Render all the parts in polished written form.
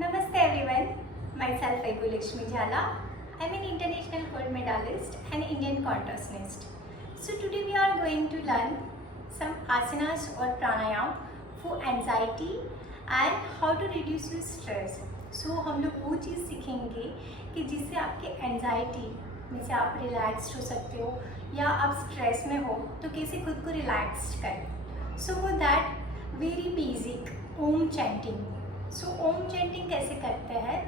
Namaste everyone, myself Vaibulakshmi Jhala. I am an international gold medalist and Indian contortionist. So today we are going to learn some asanas or pranayam for anxiety and how to reduce your stress. So हम लोग वो चीज़ सीखेंगे कि जिससे आपके anxiety में से आप रिलैक्स्ड हो सकते हो या आप स्ट्रेस में हो तो कैसे खुद को रिलैक्स्ड करें. So for that very basic Om chanting. So Om chanting कैसे करते हैं?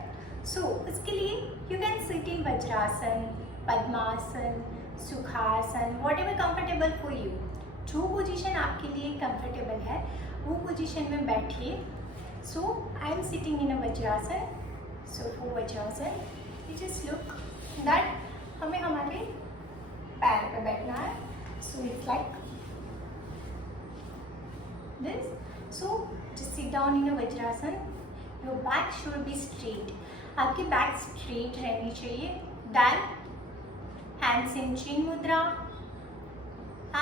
सो उसके लिए you can sit in vajrasana, padmasana, sukhasana, whatever comfortable for you. जो पोजीशन आपके लिए कंफर्टेबल है वो पोजीशन में बैठिए. So I am sitting in a vajrasana. So for vajrasana you just look that हमें हमारे पैर पे बैठना है. So it's like this. So just sit down in a vajrasan. Your back should be straight. आपकी बैक स्ट्रेट रहनी चाहिए. Then hands in chin mudra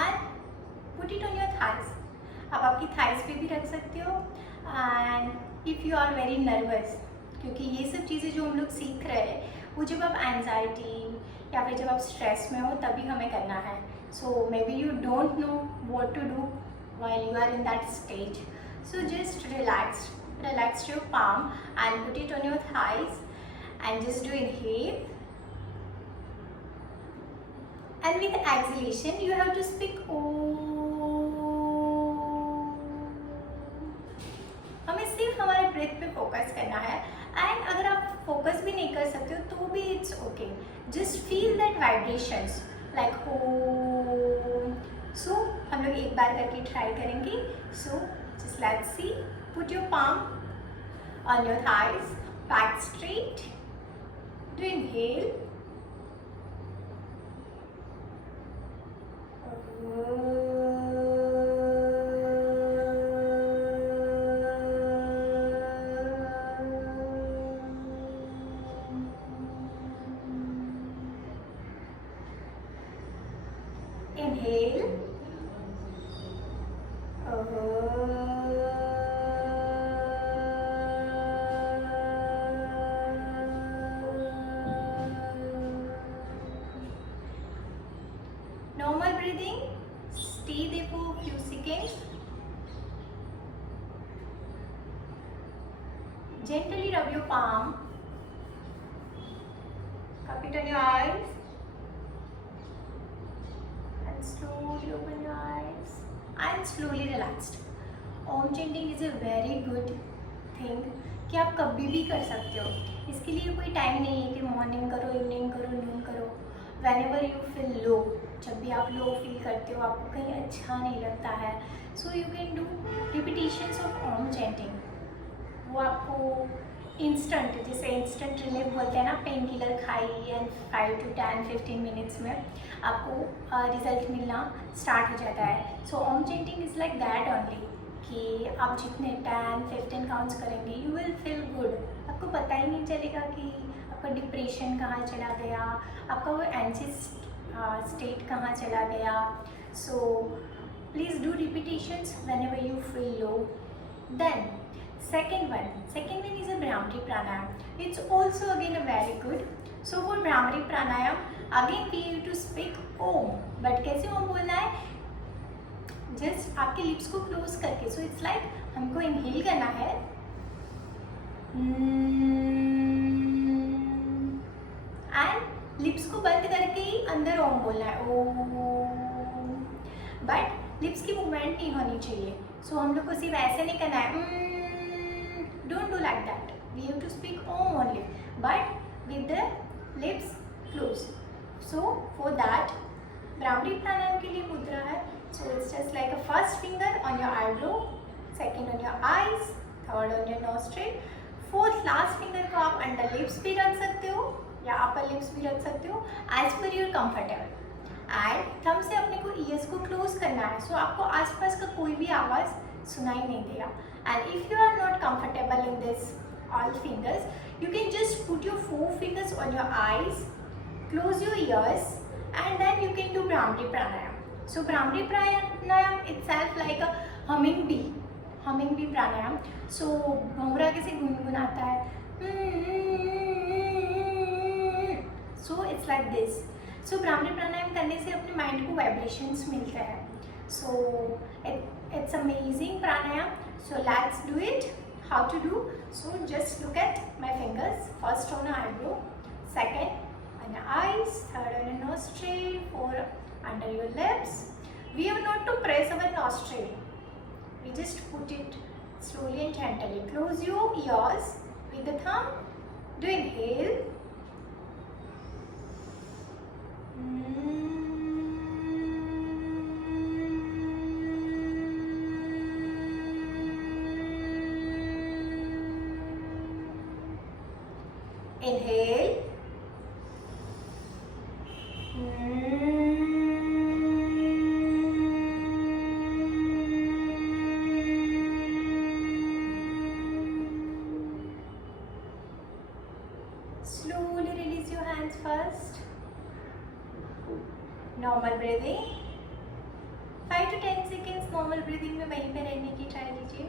and put it on your thighs. आप आपकी thighs पे भी रख सकते हो. And if you are very nervous, क्योंकि ये सब चीज़ें जो हम लोग सीख रहे हैं वो जब आप एंजाइटी या फिर जब आप स्ट्रेस में हो तभी हमें करना है. So maybe you don't know what to do while you are in that stage. So just relax your palm and put it on your thighs and just do inhale. And with exhalation you have to speak Om. हमें सिर्फ हमारे breath पे focus करना है. And अगर आप focus भी नहीं कर सकते हो तो भी it's okay. Just feel that vibrations like Om. So हम लोग एक बार करके ट्राई करेंगे. So just let's see. Put your palm on your thighs, back straight. Do inhale. Inhale. Normal breathing. Stay there for a few seconds. Gently rub your palm. Cup it on your eyes. Slowly open your eyes and slowly relaxed. Om chanting is a very good thing कि आप कभी भी कर सकते हो. इसके लिए कोई टाइम नहीं है कि मॉर्निंग करो, इवनिंग करो, नून करो. whenever you feel low, जब भी आप लो फील करते हो, आपको कहीं अच्छा नहीं लगता है, so you can do repetitions of Om chanting. वो आपको इंस्टेंट, जैसे इंस्टेंट रिलीफ बोलते हैं ना, पेन किलर खाई एंड 5 to 10-15 मिनट्स में आपको रिजल्ट मिलना स्टार्ट हो जाता है. So Om chanting is like that only कि आप जितने 10-15 काउंट्स करेंगे यू विल फील गुड. आपको पता ही नहीं चलेगा कि आपका डिप्रेशन कहाँ चला गया, आपका वो एंशियस स्टेट कहाँ चला गया. So please do repetitions whenever you feel low. Then second one is a Bhramari pranayam. It's also again a very good. So for Bhramari pranayam again we have to speak Om. But कैसे ओम बोलना है? Just आपके lips को close करके. सो it's like हमको inhale करना है and lips को बंद करके ही अंदर ओम बोलना है. ओम. बट लिप्स की मूवमेंट नहीं होनी चाहिए. सो हम लोग को सिर्फ ऐसे नहीं करना है. Don't do like that. We have to speak Om only, but with the lips closed. So for that, Bhramari pranayam के लिए मुद्रा है. So it's just like a first finger on your eyebrow, second on your eyes, third on your nostril, fourth last finger को आप under lips भी रख सकते हो या upper lips भी रख सकते हो as per your comfortable. And thumb से अपने को ears को close करना है. So आपको आसपास का कोई भी आवाज़ सुनाई नहीं देगा. And if you are not comfortable in this all fingers, you can just put your 4 fingers on your eyes, close your ears, and then you can do Bhramari pranayam. So Bhramari pranayam itself like a humming bee. Humming भी प्राणायाम. सो भंवरा कैसे गुनगुनाता है, so it's like this. सो भ्रामरी प्राणायाम करने से अपने mind को vibrations मिलते हैं. सो it's amazing pranayam. So let's do it. How to do? So just look at my fingers. First on the eyebrow, second on the eyes, third on the nostril, fourth under your lips. We have not to press our nostril. We just put it slowly and gently. Close your ears with the thumb. Do inhale. Inhale. Slowly release your hands first. Normal breathing. 5 to 10 seconds normal breathing में वहीं पे रहने की try कीजिए.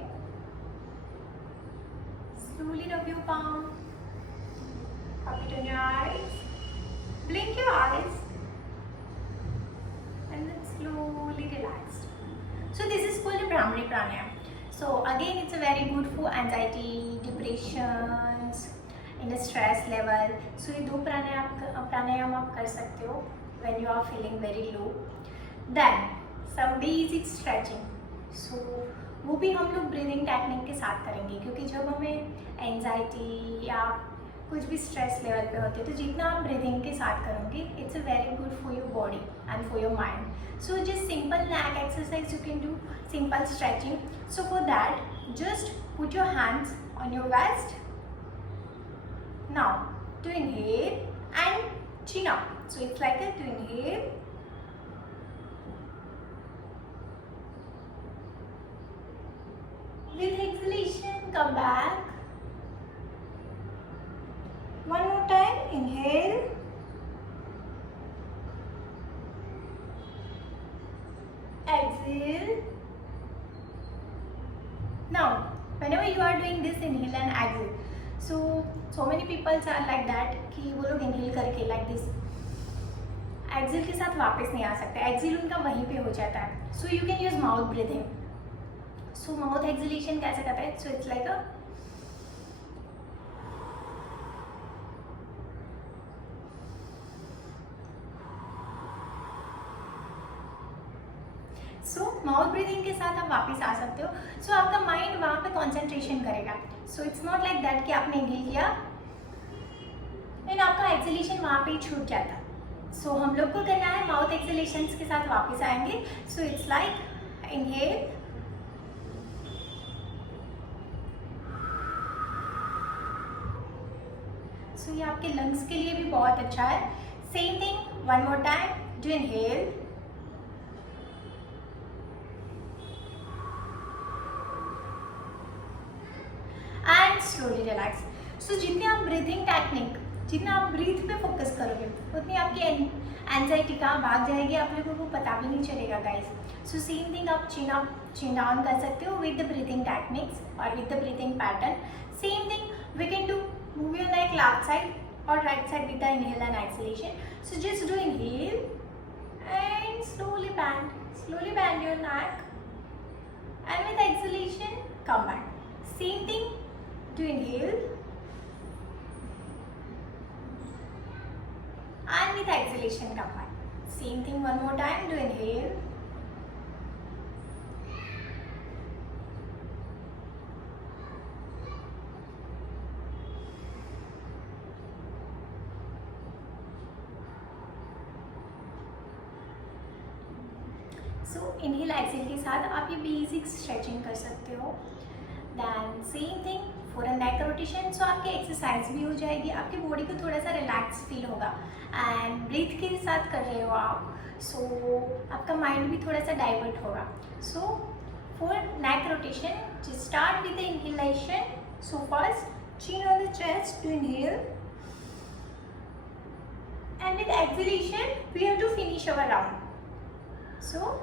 Slowly rub your palm. Cup it on your eyes. Blink your eyes. And then slowly relax. So this is called a Brahmari Pranayam. So again it's a very good for anxiety, depressions, in a stress level. So ये 2 प्राणायाम आप कर सकते हो when you are feeling very low. Then some basic stretching. So वो भी हम लोग breathing technique के साथ करेंगे, क्योंकि जब हमें एंजाइटी या कुछ भी स्ट्रेस लेवल पे होते हैं तो जितना आप ब्रीदिंग के साथ करोगे it's a very good for your body and for your mind. So just simple neck exercise you can do, simple stretching. So for that just put your hands on your waist. Now to inhale and chin up. So it's like that. To inhale. With exhalation, come back. One more time. Inhale. Exhale. Now, whenever you are doing this inhale and exhale, so many people are like that कि वो लोग inhale करके like this, exhale के साथ वापस नहीं आ सकते. exhale उनका वहीं पे हो जाता है. So you can use mouth breathing. So mouth exhalation कैसे करते हैं? So it's like a mouth breathing के साथ आप वापस आ सकते हो. सो आपका माइंड वहाँ पे कंसंट्रेशन करेगा. So it's not like that कि आपने इनहेल किया एंड आपका एक्सहेलेशन वहाँ पे ही छूट जाता. सो हम लोग को करना है माउथ एक्सहेलेशन के साथ वापस आएंगे. So it's like inhale, so ये आपके लंग्स के लिए भी बहुत अच्छा है. Same thing one more time. Do inhale and slowly relax. So जितने आप ब्रीथिंग टेक्निक, जितना आप ब्रीथ पे फोकस करोगे उतनी आपकी एंजाइटी कहाँ भाग जाएगी आप लोगों को पता भी नहीं चलेगा गाइस. सो सेम थिंग आप चिन डाउन कर सकते हो विद द ब्रीथिंग टेक्निक्स और with the breathing pattern. Same thing we can do move your neck left side or right side with the inhale and exhalation. So just do inhale and slowly bend your neck, and with exhalation come back. Same thing, do inhale and with exhalation come back. Same thing one more time, do inhale inhale exhale के साथ आप ये basic stretching कर सकते हो. Then same thing for a neck rotation. So आपकी exercise भी हो जाएगी, आपकी बॉडी को थोड़ा सा रिलैक्स फील होगा एंड ब्रीथ के साथ कर रहे हो आप. सो आपका माइंड भी थोड़ा सा डाइवर्ट होगा. So for neck rotation just start with the inhalation. So first chin on the chest to inhale, and with exhalation we have to finish our round. So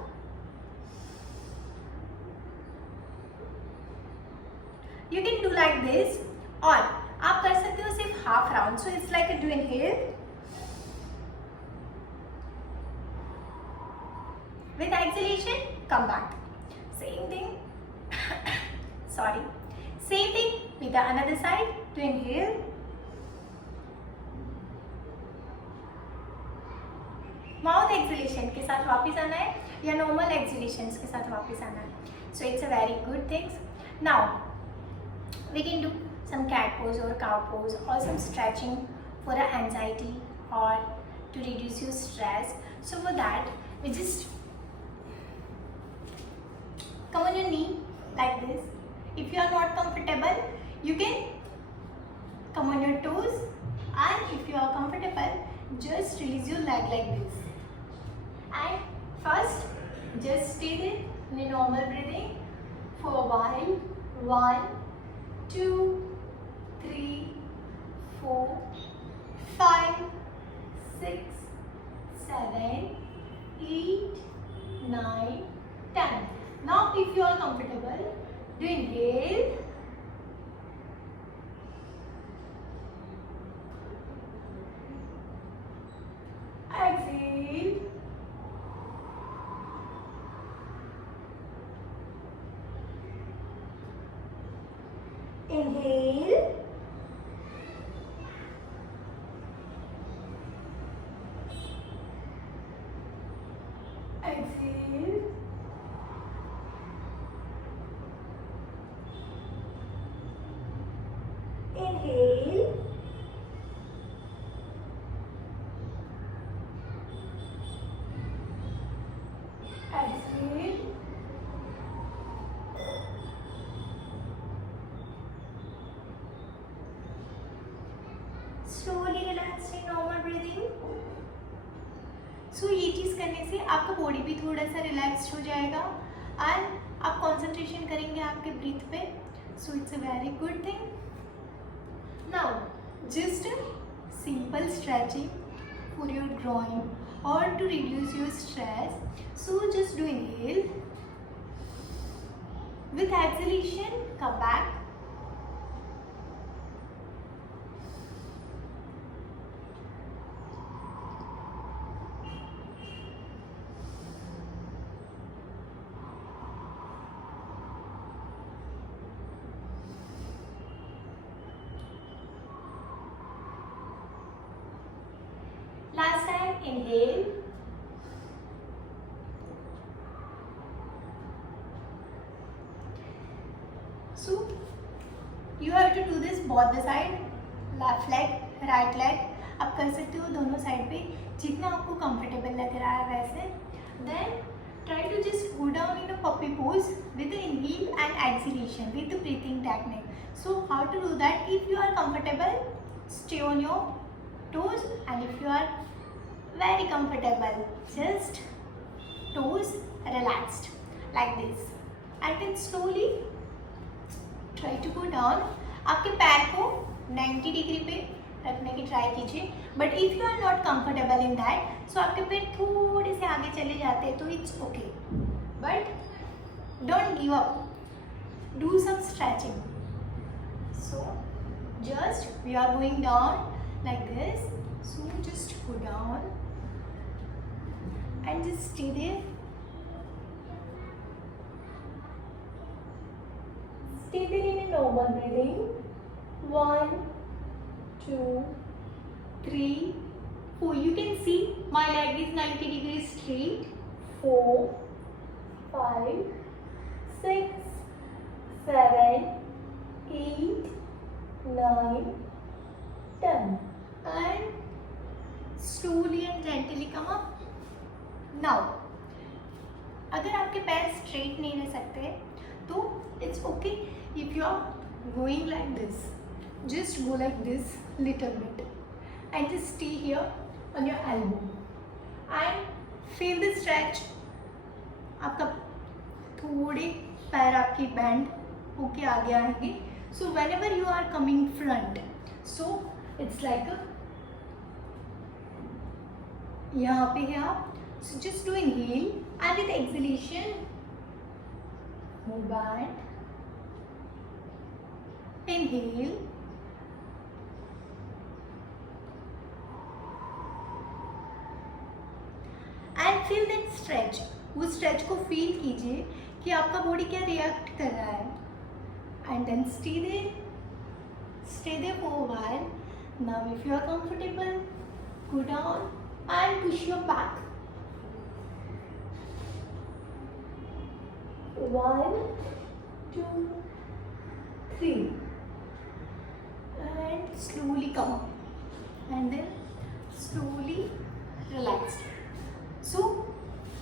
you can do like this, और आप कर सकते हो सिर्फ half round. So it's like do inhale with exhalation, come back. Same thing. Sorry. Same thing with the another side. To inhale. Mouth exhalation के साथ वापस आना है या normal exhalations के साथ वापस आना है. So it's a very good thing. Now we can do some cat pose or cow pose or some stretching for the anxiety or to reduce your stress. So for that we just come on your knee like this. If you are not comfortable, you can come on your toes, and if you are comfortable, just release your leg like this. And first, just stay there in a normal breathing for a while. 1, 2, 3, 4, 5, 6, 7, 8, 9, 10. Now if you are comfortable, do inhale. Exhale. Inhale. Exhale. Inhale. Exhale. Slowly relax in normal breathing. So ये चीज़ करने से आपका body भी थोड़ा सा relax हो जाएगा and आप कंसंट्रेशन करेंगे आपके ब्रीथ पे. So it's a very good thing. Now just a simple stretching for your groin or to reduce your stress. So just do inhale. With exhalation, come back. Last time, inhale. So you have to do this both the side, left leg, right leg. आप कर सकते हो दोनों side पे जितना आपको comfortable लग रहा है वैसे. Then try to just go down in a puppy pose with the inhale and exhalation with the breathing technique. So how to do that? If you are comfortable, stay on your toes, and if you are very comfortable, just toes relaxed like this, and then slowly try to go down. आपके पैर को 90 degree पे रखने की try कीजिए, but if you are not comfortable in that, so आपके पैर थोड़े से आगे चले जाते हैं तो it's okay, but don't give up, do some stretching. So just we are going down like this. So just go down and just stay there. Stay there in a normal breathing. 1, 2, 3, 4. You can see my leg is 90 degrees straight. 4, 5, 6, 7, 8, 9, 10. And slowly and gently come up. Now अगर आपके पैर straight नहीं रह सकते तो it's okay if you are going like this. Just go like this little bit and just stay here on your elbow and feel the stretch. आपका थोड़े पैर आपकी बैंड होके आगे आएंगे. So whenever you are coming front, so it's like यहाँ पे है आप. So just do inhale and with exhalation, move back Inhale. And feel that stretch. उस स्ट्रेच को फील कीजिए कि आपका बॉडी क्या रिएक्ट कर रहा है. And then stay there for a while. Now if you are comfortable, go down and push your back. 1, 2, 3. And slowly come up. And then slowly relax. So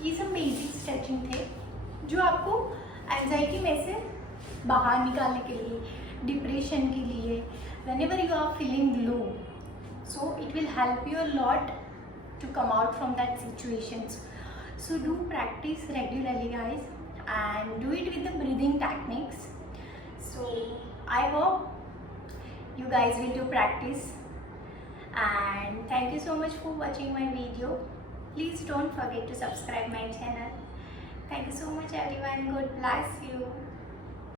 ये सब बेसिक स्ट्रेचिंग थे जो आपको anxiety में से बाहर निकालने के लिए, डिप्रेशन के लिए, whenever you are feeling low, so it will help you a lot to come out from that situations. So do practice regularly, guys, and do it with the breathing techniques. So I hope you guys will do practice, and thank you so much for watching my video. Please don't forget to subscribe my channel. Thank you so much everyone. God bless you.